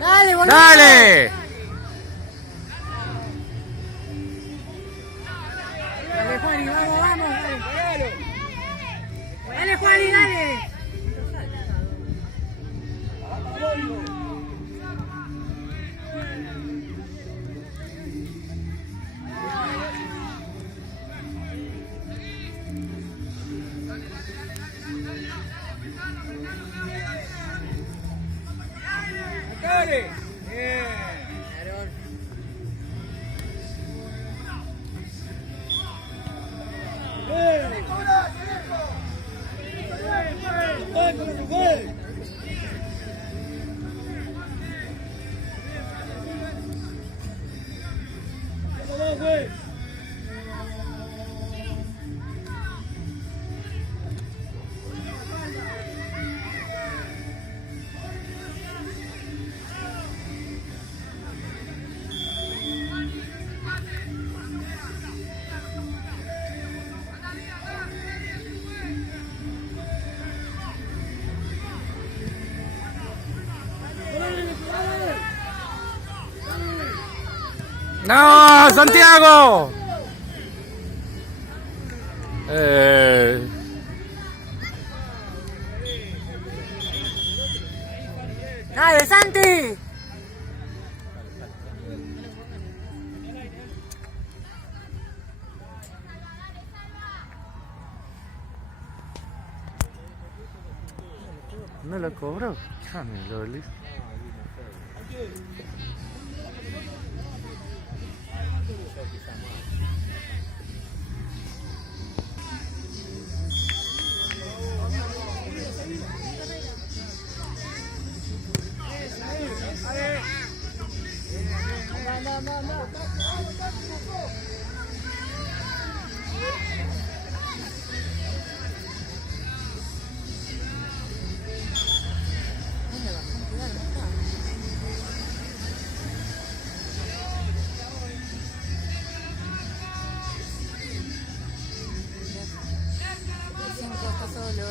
Dale, boludo. ¡Dale! Dale, Juani, vamos, vamos. Dale, dale Juani, dale. Dale. Bien. ¡No, Santiago! Dale, Santi. ¿No lo cobró? Ya me lo listo. Está solo.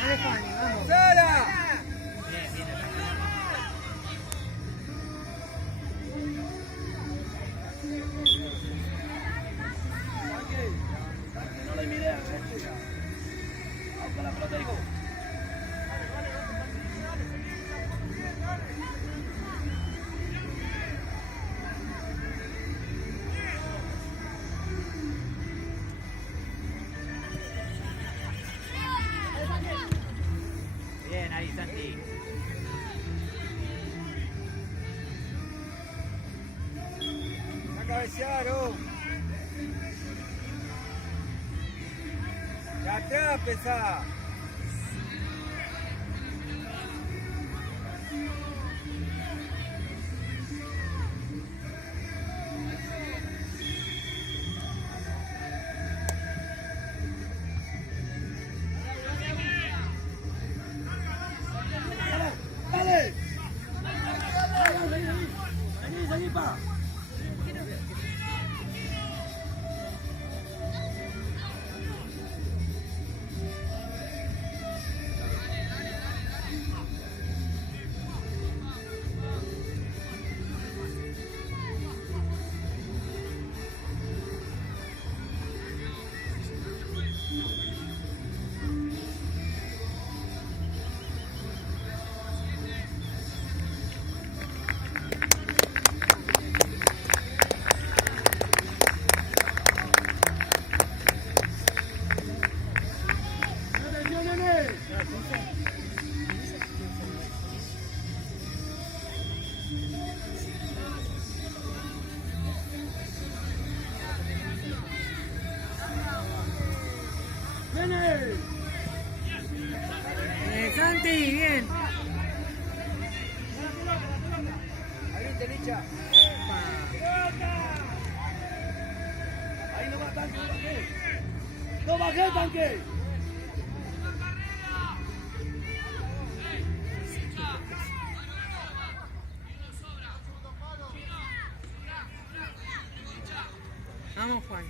Dale, Juani, vamos. ¡Sala! No le mire a este. Vamos con la pelota, hijo. Bien, ahí Santi. A cabecear, oh. Ya atrás, pesá. ¡Dale! ¡Vení, pa! tanque. No bajé, tanque. Vamos, Juan.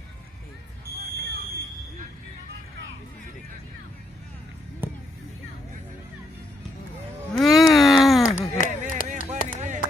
Bien, Juan, bien.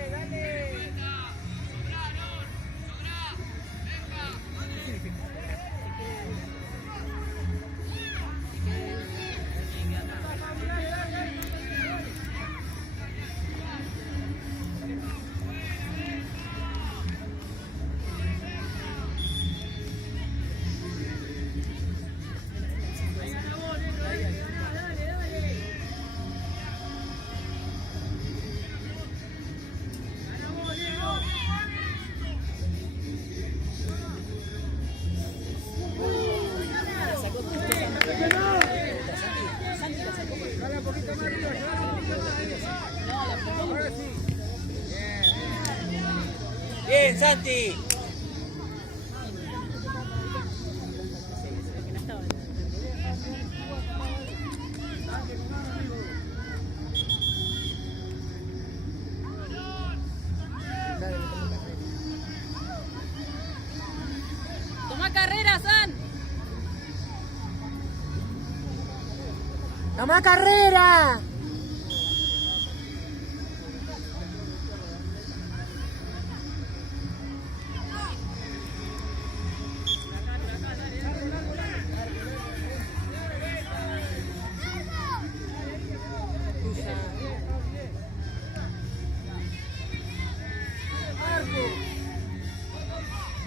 Bien, Santi. Toma carrera, San. ¡Toma carrera!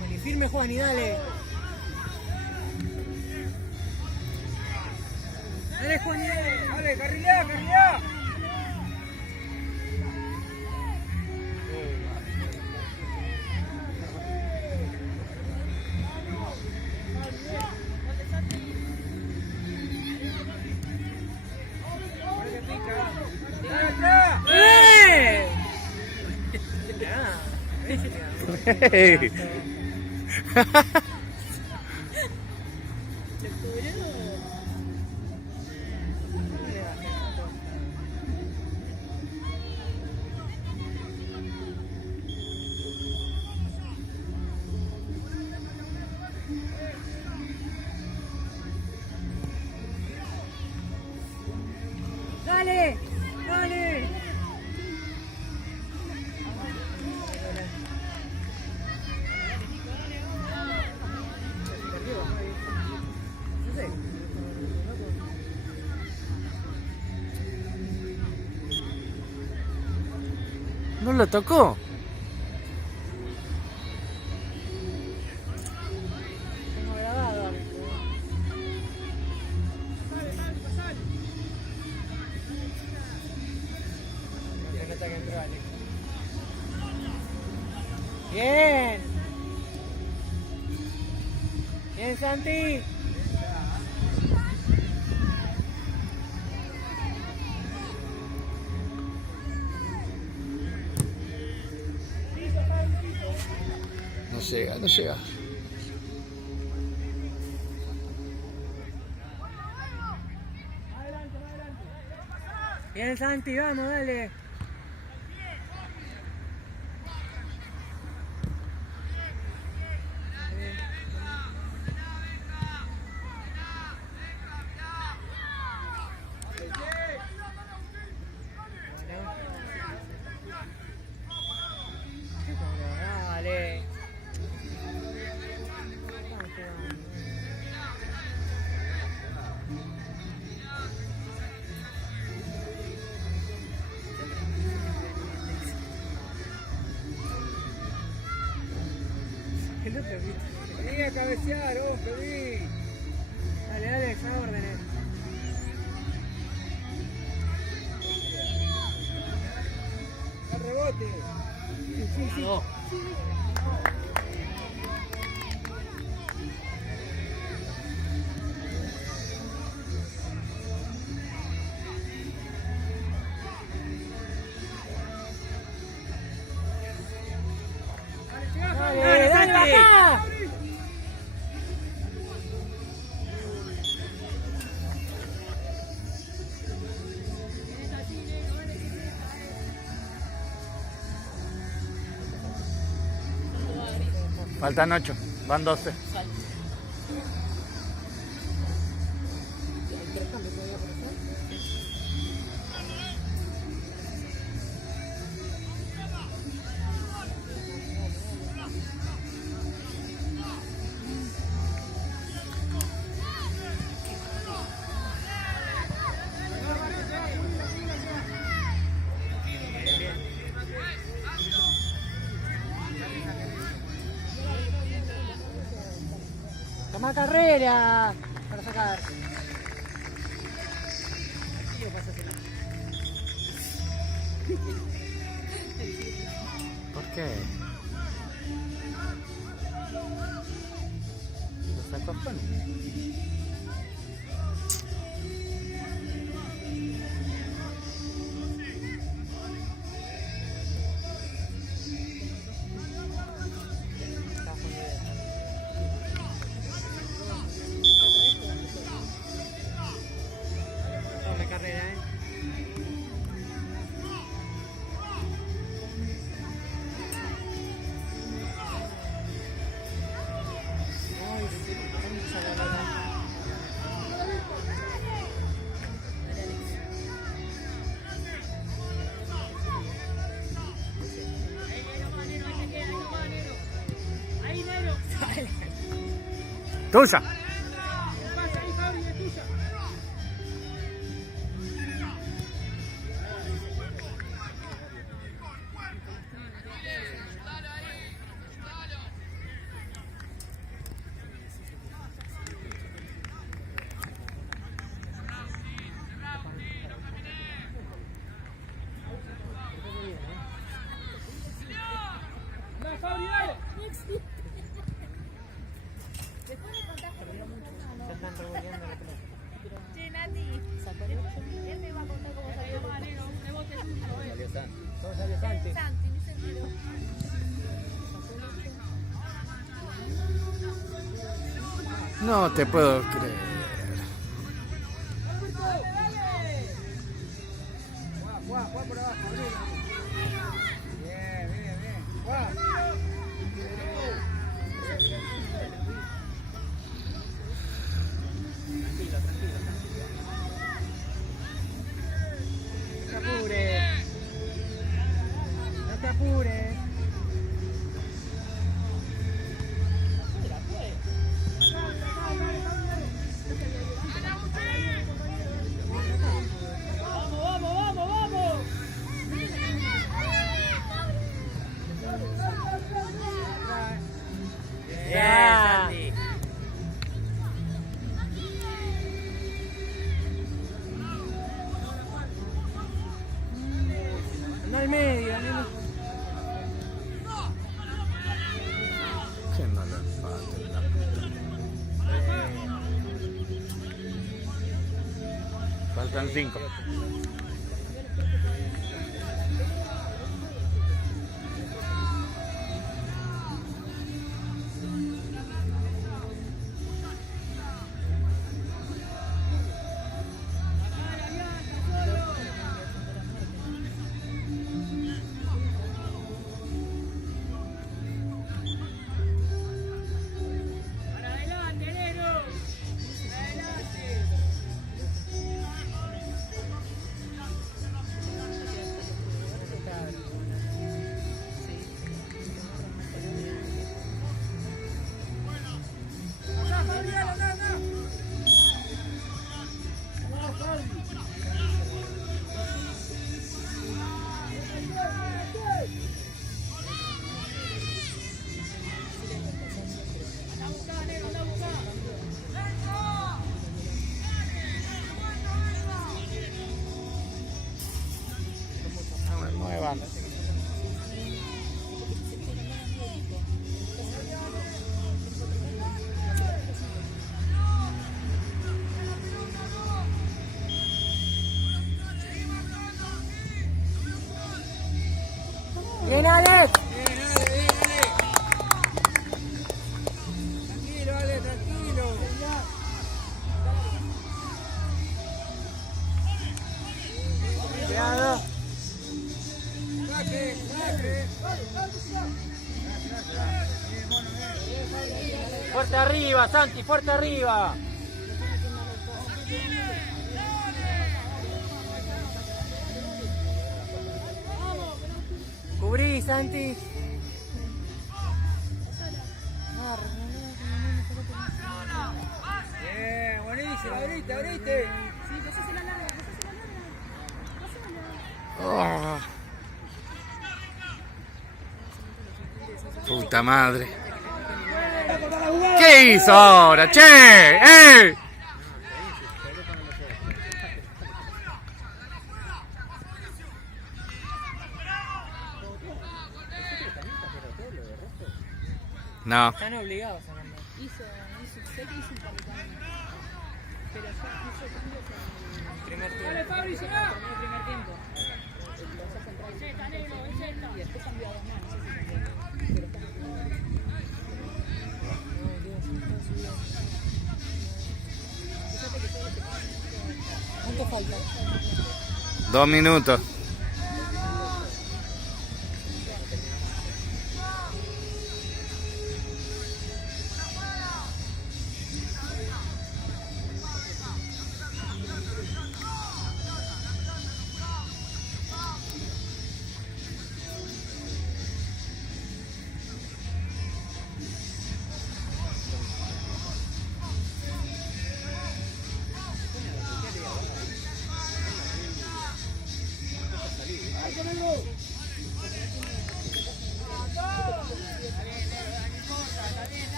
Dale, firme, Juan, y dale. Dale, Juan, y dale. Dale, carrilá, carrilá. ¡Eh! Hey. ¡Dale! ¡Dale! ¿No lo tocó? Tengo grabado. Bien. Bien, Santi. No llega, no llega. Bien, Santi, vamos, dale. Dale. El otro, ¿viste? Vení a cabecear, pedí. Dale, dale, ya órdenes. Al rebote. Sí. Dale, dale, acá. Faltan 8, van 12. Toma carrera para sacar. ¿Por qué? ¿Lo sacó Juan? Toma carrera, Ay, sí, concha la lora. ¡Tuya! Se están revolviendo la pelota. Che, Nati, él me va a contar cómo salió rebote suyo. ¿Cómo salió Santi? Santi, ni se enteró. No te puedo creer. Juega por abajo, bien, bien, bien. Juega. No te apures. No te apures. Ya. Anda al medio, anda. Que no lo empaten la puta. Faltan 5. No me muevan. Bien, Alex. Tranquilo, Ale, tranquilo. Cuidado. Saque, saque. Bien, bueno, bien. Fuerte arriba, Santi, fuerte arriba. Cubrí, Santi. Bien, buenísimo, abrite, abrite. Sí, pásase la larga, Puta madre. ¿Qué hizo ahora? ¡Che! ¡Eh! No. Están obligados a mandar. sé que hizo un par de cambios. Pero ya hizo cambios en Primer tiempo. el primer tiempo. Y después cambió a dos más, no sé si cambió. Pero está ¿cuánto falta? 2 minutos.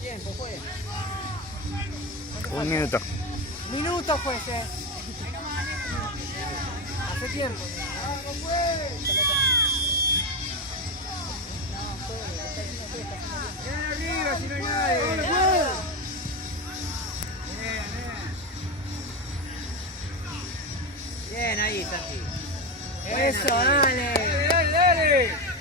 Tiempo fue. 1 minuto. Minuto fue ese. Hace tiempo. Bien arriba, si no hay nadie. Bien ahí, Santi. Eso, dale. Dale, dale.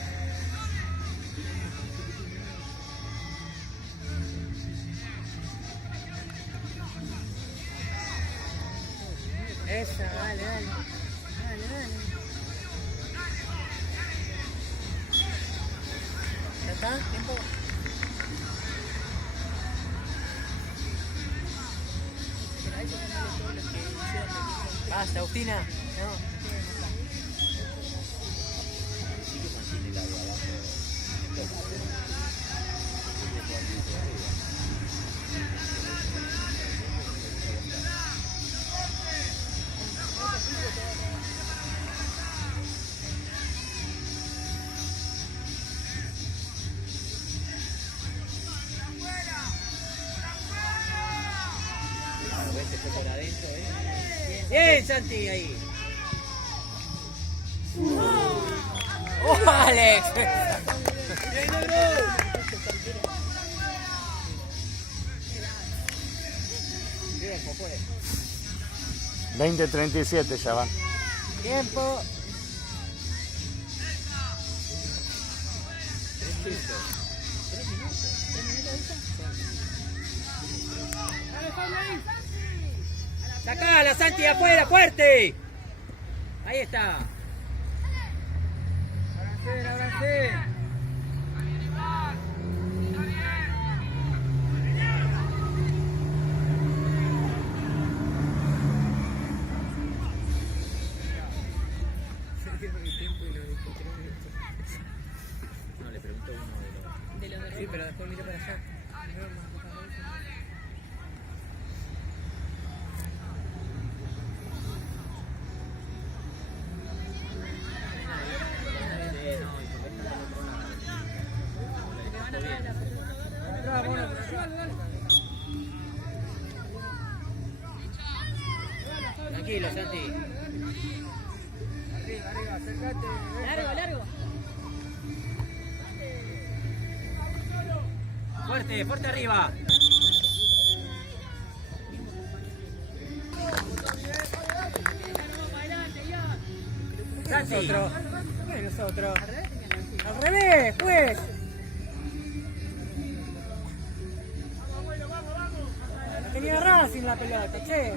Eso, dale, dale. Dale, dale. ¿Ya está? ¿Tiempo? Basta, Agustina. No. Bien, Santi, ahí. ¡Oh, Alex! Tiempo, pues. 20:37 ya van. Tiempo. Sacala, Santi, afuera, fuerte. Ahí está. Abrancé, abrancé. No, le pregunto uno de los... Sí, pero después miro para allá. Tranquilo, Santi. Arriba, arriba, acércate. Largo, largo. Fuerte, fuerte arriba. Santi. Nosotros. ¿Qué nosotros? Al revés, pues. Tenía Racing la pelota, che.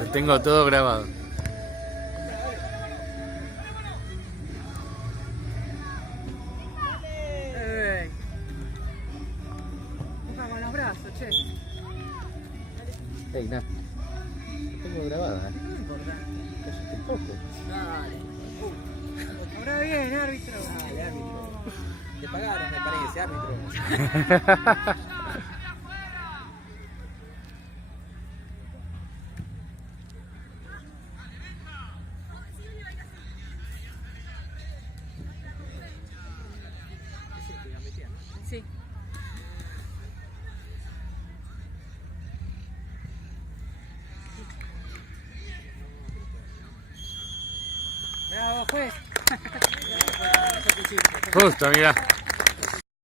Lo tengo todo grabado. Nada. Lo tengo grabada, No importa. Cállate un poco. Dale. Ahora bien, árbitro. Dale, árbitro. Te pagaron, me parece, árbitro. Sí. Bravo, juez. Justo, mira.